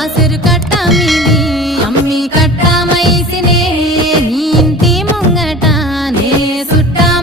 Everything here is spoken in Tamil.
ஆசிறு கட்டாமீன்